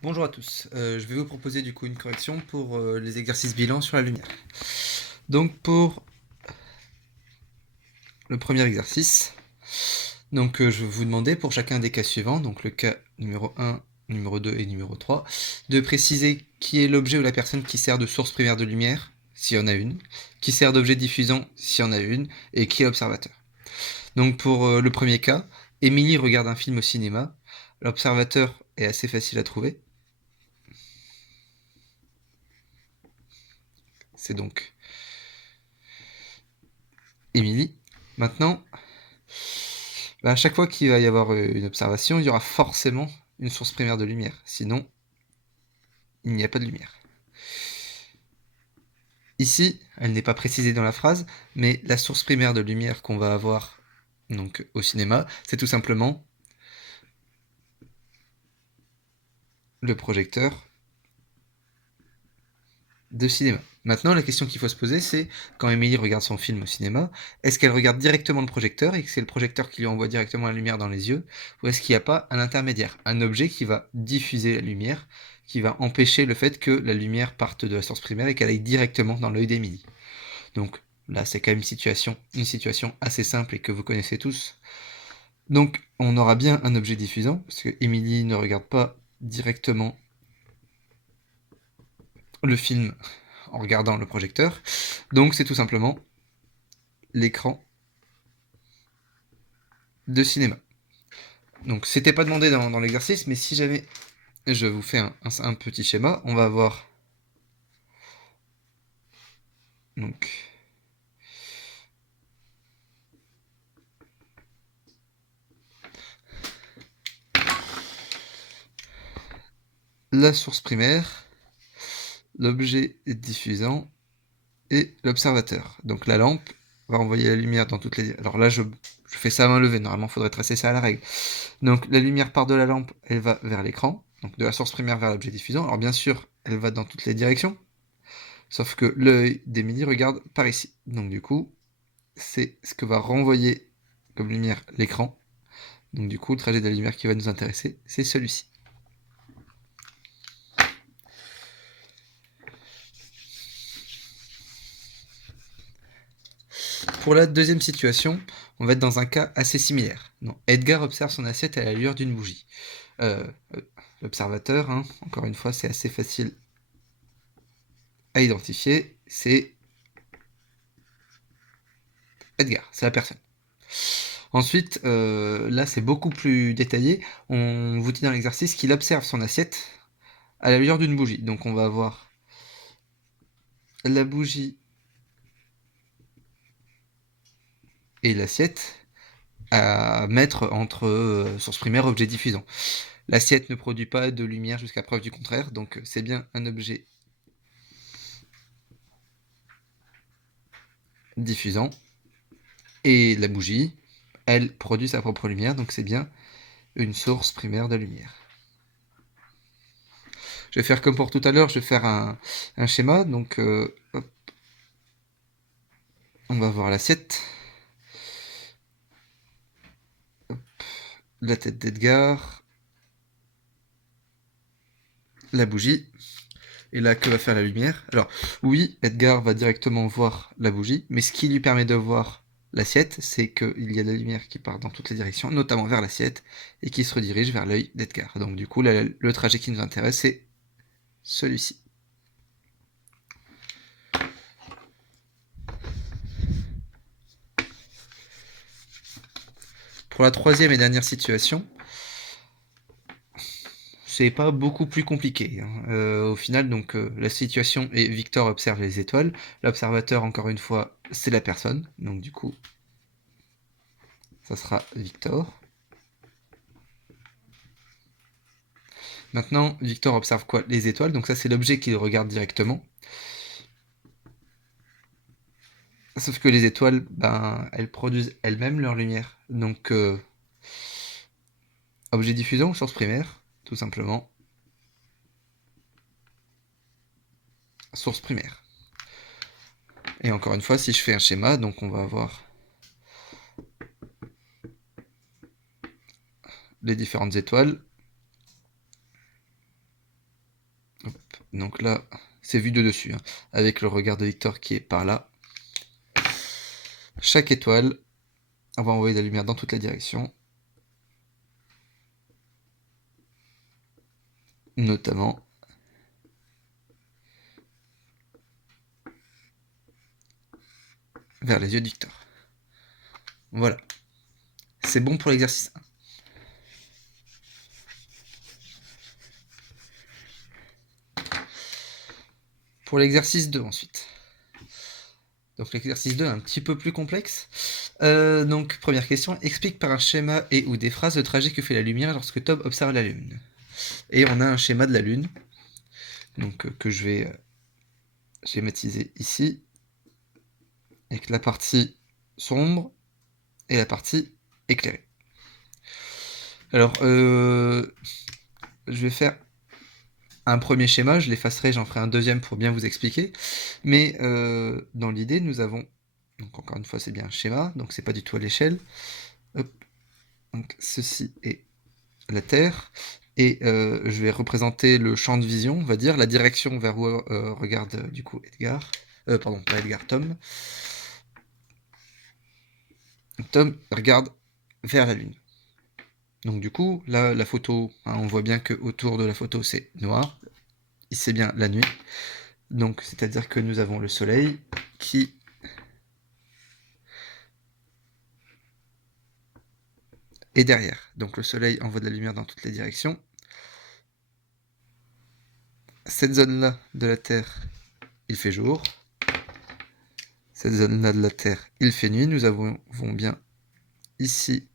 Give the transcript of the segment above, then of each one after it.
Bonjour à tous, je vais vous proposer du coup une correction pour les exercices bilan sur la lumière. Donc pour le premier exercice, je vais vous demander pour chacun des cas suivants, donc le cas numéro 1, numéro 2 et numéro 3, de préciser qui est l'objet ou la personne qui sert de source primaire de lumière, s'il y en a une, qui sert d'objet diffusant, s'il y en a une, et qui est l'observateur. Donc pour le premier cas, Émilie regarde un film au cinéma, l'observateur est assez facile à trouver, c'est donc Émilie. Maintenant, à chaque fois qu'il va y avoir une observation, il y aura forcément une source primaire de lumière. Sinon, il n'y a pas de lumière. Ici, elle n'est pas précisée dans la phrase, mais la source primaire de lumière qu'on va avoir donc, au cinéma, c'est tout simplement le projecteur de cinéma. Maintenant, la question qu'il faut se poser, c'est quand Émilie regarde son film au cinéma, est-ce qu'elle regarde directement le projecteur et que c'est le projecteur qui lui envoie directement la lumière dans les yeux, ou est-ce qu'il n'y a pas un intermédiaire, un objet qui va diffuser la lumière, qui va empêcher le fait que la lumière parte de la source primaire et qu'elle aille directement dans l'œil d'Émilie. Donc là, c'est quand même une situation assez simple et que vous connaissez tous. Donc on aura bien un objet diffusant, parce que Émilie ne regarde pas directement le film en regardant le projecteur. Donc c'est tout simplement l'écran de cinéma. Donc c'était pas demandé dans l'exercice, mais si jamais je vous fais un petit schéma, on va avoir donc la source primaire, l'objet diffusant et l'observateur. Donc la lampe va envoyer la lumière dans toutes les... Alors là, je fais ça à main levée, normalement, il faudrait tracer ça à la règle. Donc la lumière part de la lampe, elle va vers l'écran, donc de la source primaire vers l'objet diffusant. Alors bien sûr, elle va dans toutes les directions, sauf que l'œil d'Émilie regarde par ici. Donc du coup, c'est ce que va renvoyer comme lumière l'écran. Donc du coup, le trajet de la lumière qui va nous intéresser, c'est celui-ci. Pour la deuxième situation, on va être dans un cas assez similaire. Non, Edgar observe son assiette à la lueur d'une bougie. Euh, L'observateur, hein, encore une fois, c'est assez facile à identifier, c'est Edgar, c'est la personne. Ensuite, là c'est beaucoup plus détaillé, on vous dit dans l'exercice qu'il observe son assiette à la lueur d'une bougie. Donc on va avoir la bougie et l'assiette à mettre entre source primaire et objet diffusant. L'assiette ne produit pas de lumière jusqu'à preuve du contraire, donc c'est bien un objet diffusant. Et la bougie, elle produit sa propre lumière, donc c'est bien une source primaire de lumière. Je vais faire comme pour tout à l'heure, je vais faire un schéma, donc hop. On va voir l'assiette. La tête d'Edgar, la bougie, et là, que va faire la lumière? Alors, oui, Edgar va directement voir la bougie, mais ce qui lui permet de voir l'assiette, c'est qu'il y a de la lumière qui part dans toutes les directions, notamment vers l'assiette, et qui se redirige vers l'œil d'Edgar. Donc du coup, là, le trajet qui nous intéresse, c'est celui-ci. Pour la troisième et dernière situation, c'est pas beaucoup plus compliqué, hein. Au final, donc la situation est Victor observe les étoiles. L'observateur, encore une fois, c'est la personne. Donc du coup, ça sera Victor. Maintenant, Victor observe quoi? Les étoiles. Donc ça, c'est l'objet qu'il regarde directement. Sauf que les étoiles, ben, elles produisent elles-mêmes leur lumière. Donc, objet diffusant ou source primaire, tout simplement. Source primaire. Et encore une fois, si je fais un schéma, donc on va avoir les différentes étoiles. Donc là, c'est vu de dessus, hein, avec le regard de Victor qui est par là. Chaque étoile, on va envoyer de la lumière dans toutes les directions. Notamment vers les yeux de Victor. Voilà. C'est bon pour l'exercice 1. Pour l'exercice 2 ensuite. Donc l'exercice 2 est un petit peu plus complexe. Donc première question, explique par un schéma et ou des phrases le trajet que fait la lumière lorsque Tom observe la Lune. Et on a un schéma de la Lune, donc que je vais schématiser ici, avec la partie sombre et la partie éclairée. Alors, je vais faire un premier schéma, je l'effacerai, j'en ferai un deuxième pour bien vous expliquer. Mais dans l'idée, nous avons, donc encore une fois, c'est bien un schéma, donc c'est pas du tout à l'échelle. Donc ceci est la Terre, et je vais représenter le champ de vision, on va dire, la direction vers où regarde du coup Edgar. Pardon, pas Edgar, Tom. Tom regarde vers la Lune. Donc du coup, là, la photo, hein, on voit bien que autour de la photo, c'est noir. C'est bien la nuit. Donc, c'est-à-dire que nous avons le soleil qui est derrière. Donc le soleil envoie de la lumière dans toutes les directions. Cette zone-là de la Terre, il fait jour. Cette zone-là de la Terre, il fait nuit. Nous avons bien ici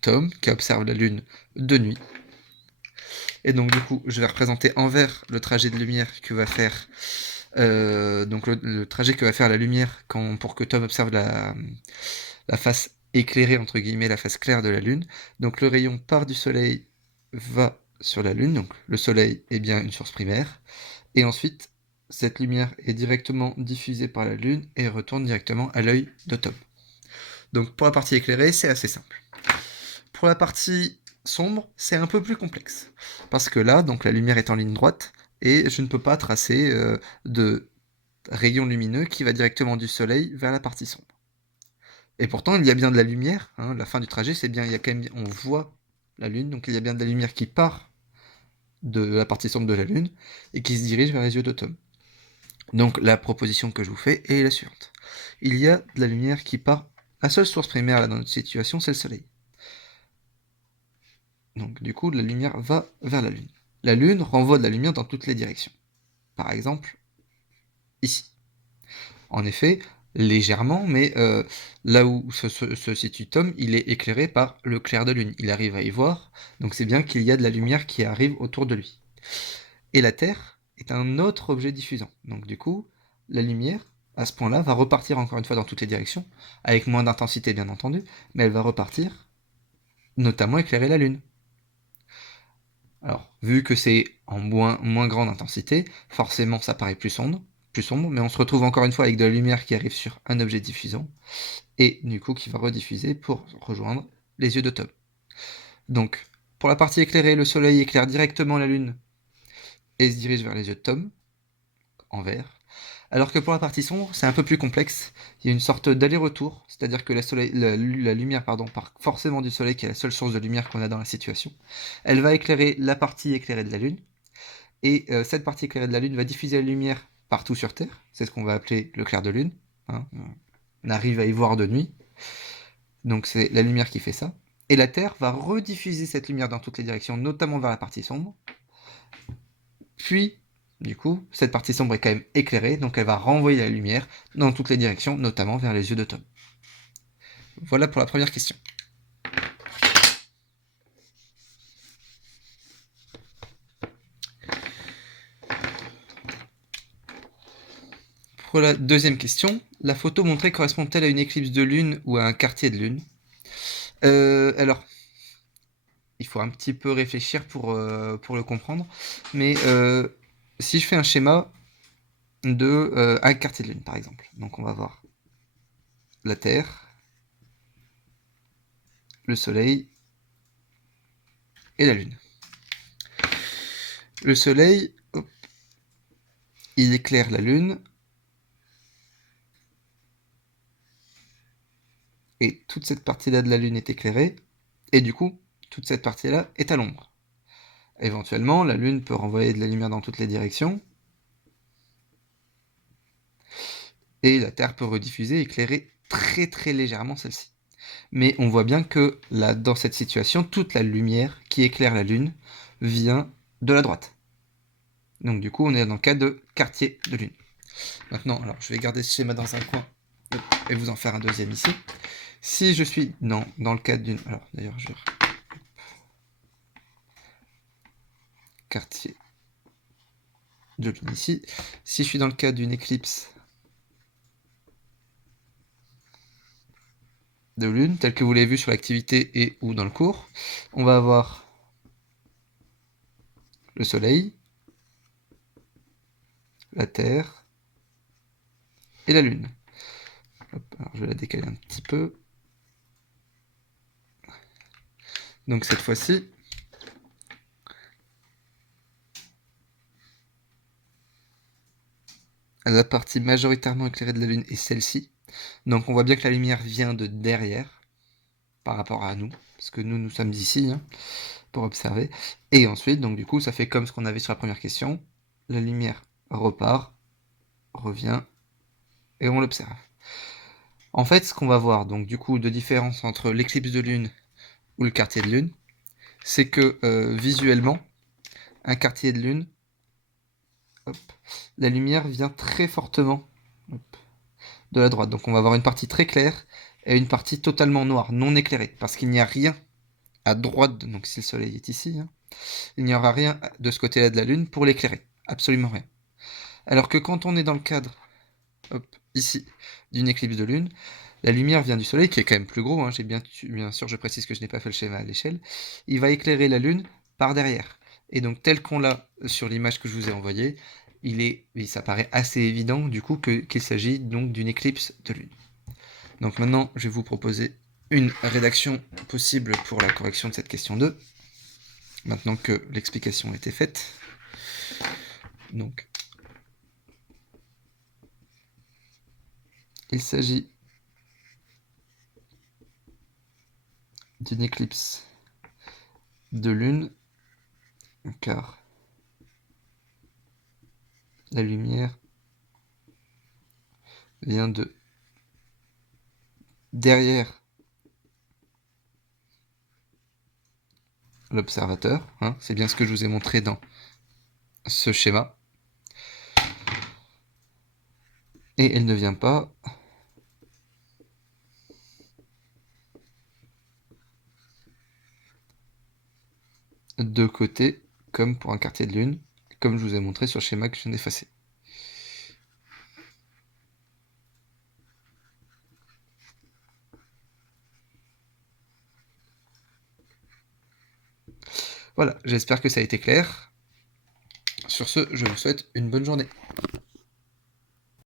Tom qui observe la Lune de nuit. Et donc du coup, je vais représenter en vert le trajet de lumière que va faire donc le trajet que va faire la lumière pour que Tom observe la face éclairée, entre guillemets, la face claire de la Lune. Donc le rayon part du Soleil, va sur la Lune, donc le Soleil est bien une source primaire, et ensuite cette lumière est directement diffusée par la Lune et retourne directement à l'œil de Tom. Donc pour la partie éclairée, c'est assez simple. Pour la partie sombre, c'est un peu plus complexe, parce que là, donc la lumière est en ligne droite, et je ne peux pas tracer de rayon lumineux qui va directement du Soleil vers la partie sombre. Et pourtant, il y a bien de la lumière, hein, la fin du trajet, c'est bien, il y a quand même, on voit la Lune, donc il y a bien de la lumière qui part de la partie sombre de la Lune et qui se dirige vers les yeux de Tom. Donc la proposition que je vous fais est la suivante. Il y a de la lumière qui part, la seule source primaire là, dans notre situation, c'est le Soleil. Donc du coup, la lumière va vers la Lune. La Lune renvoie de la lumière dans toutes les directions. Par exemple, ici. En effet, légèrement, mais là où se situe Tom, il est éclairé par le clair de lune. Il arrive à y voir, donc c'est bien qu'il y a de la lumière qui arrive autour de lui. Et la Terre est un autre objet diffusant. Donc du coup, la lumière, à ce point-là, va repartir encore une fois dans toutes les directions, avec moins d'intensité bien entendu, mais elle va repartir, notamment éclairer la Lune. Alors, vu que c'est en moins grande intensité, forcément ça paraît plus sombre, mais on se retrouve encore une fois avec de la lumière qui arrive sur un objet diffusant, et du coup qui va rediffuser pour rejoindre les yeux de Tom. Donc, pour la partie éclairée, le soleil éclaire directement la lune et se dirige vers les yeux de Tom, en vert. Alors que pour la partie sombre, c'est un peu plus complexe. Il y a une sorte d'aller-retour, c'est-à-dire que la lumière part forcément du soleil, qui est la seule source de lumière qu'on a dans la situation. Elle va éclairer la partie éclairée de la lune, et cette partie éclairée de la lune va diffuser la lumière partout sur Terre. C'est ce qu'on va appeler le clair de lune. Hein. On arrive à y voir de nuit. Donc c'est la lumière qui fait ça. Et la Terre va rediffuser cette lumière dans toutes les directions, notamment vers la partie sombre. Puis, du coup, cette partie sombre est quand même éclairée, donc elle va renvoyer la lumière dans toutes les directions, notamment vers les yeux de Tom. Voilà pour la première question. Pour la deuxième question, la photo montrée correspond-elle à une éclipse de lune ou à un quartier de lune? Alors, il faut un petit peu réfléchir pour le comprendre, mais si je fais un schéma de un quartier de lune, par exemple, donc on va voir la Terre, le Soleil et la Lune. Le Soleil, hop, il éclaire la Lune, et toute cette partie-là de la Lune est éclairée, et du coup, toute cette partie-là est à l'ombre. Éventuellement, la Lune peut renvoyer de la lumière dans toutes les directions, et la Terre peut rediffuser, éclairer très très légèrement celle-ci. Mais on voit bien que là, dans cette situation, toute la lumière qui éclaire la Lune vient de la droite. Donc du coup, on est dans le cas de quartier de Lune. Maintenant, alors je vais garder ce schéma dans un coin et vous en faire un deuxième ici. Si je suis dans le cadre d'une... Alors d'ailleurs, je vais... Quartier de Lune ici. Si je suis dans le cadre d'une éclipse de Lune, telle que vous l'avez vu sur l'activité et ou dans le cours, on va avoir le Soleil, la Terre et la Lune. Hop, alors je vais la décaler un petit peu. Donc cette fois-ci, la partie majoritairement éclairée de la Lune est celle-ci. Donc on voit bien que la lumière vient de derrière, par rapport à nous, parce que nous sommes ici, hein, pour observer. Et ensuite, donc du coup, ça fait comme ce qu'on avait sur la première question. La lumière repart, revient, et on l'observe. En fait, ce qu'on va voir, donc du coup, de différence entre l'éclipse de Lune ou le quartier de Lune, c'est que visuellement, un quartier de Lune, hop, la lumière vient très fortement de la droite. Donc on va avoir une partie très claire et une partie totalement noire, non éclairée, parce qu'il n'y a rien à droite, donc si le soleil est ici, hein, il n'y aura rien de ce côté-là de la Lune pour l'éclairer, absolument rien. Alors que quand on est dans le cadre, hop, ici, d'une éclipse de Lune, la lumière vient du soleil, qui est quand même plus gros, hein, bien sûr, je précise que je n'ai pas fait le schéma à l'échelle, il va éclairer la Lune par derrière. Et donc tel qu'on l'a sur l'image que je vous ai envoyée, ça paraît assez évident du coup qu'il s'agit donc d'une éclipse de Lune. Donc maintenant, je vais vous proposer une rédaction possible pour la correction de cette question 2, maintenant que l'explication a été faite. Donc, il s'agit d'une éclipse de Lune, car la lumière vient de derrière l'observateur, hein, c'est bien ce que je vous ai montré dans ce schéma, et elle ne vient pas de côté, comme pour un quartier de Lune, comme je vous ai montré sur le schéma que je viens d'effacer. Voilà, j'espère que ça a été clair. Sur ce, je vous souhaite une bonne journée.